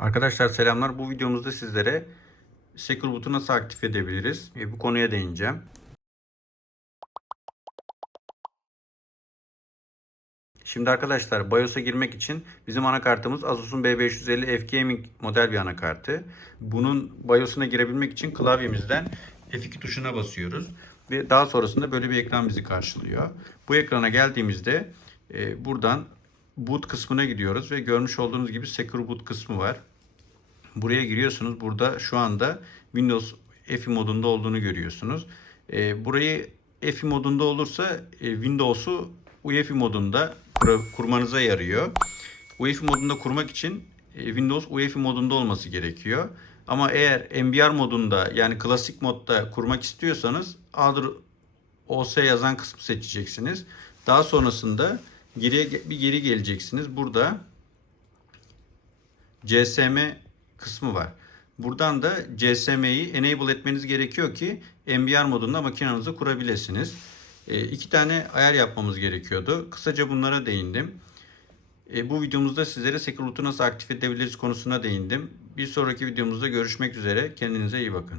Arkadaşlar selamlar. Bu videomuzda sizlere Secure Boot'u nasıl aktif edebiliriz? E, bu konuya değineceğim. Şimdi arkadaşlar BIOS'a girmek için bizim anakartımız Asus'un B550 FGaming model bir anakartı. Bunun BIOS'una girebilmek için klavyemizden F2 tuşuna basıyoruz. Ve daha sonrasında böyle bir ekran bizi karşılıyor. Bu ekrana geldiğimizde e, buradan boot kısmına gidiyoruz ve görmüş olduğunuz gibi Secure Boot kısmı var. Buraya giriyorsunuz. Burada şu anda Windows EFI modunda olduğunu görüyorsunuz. E, burayı EFI modunda olursa e, Windows'u UEFI modunda kur- kurmanıza yarıyor. UEFI modunda kurmak için e, Windows UEFI modunda olması gerekiyor. Ama eğer MBR modunda yani klasik modda kurmak istiyorsanız Other OS yazan kısmı seçeceksiniz. Daha sonrasında geriye bir geri geleceksiniz. Burada CSM kısmı var. Buradan da CSM'yi enable etmeniz gerekiyor ki MBR modunda makinenizi kurabilirsiniz. E, iki tane ayar yapmamız gerekiyordu. Kısaca bunlara değindim. E, bu videomuzda sizlere Secure nasıl aktif edebiliriz konusuna değindim. Bir sonraki videomuzda görüşmek üzere. Kendinize iyi bakın.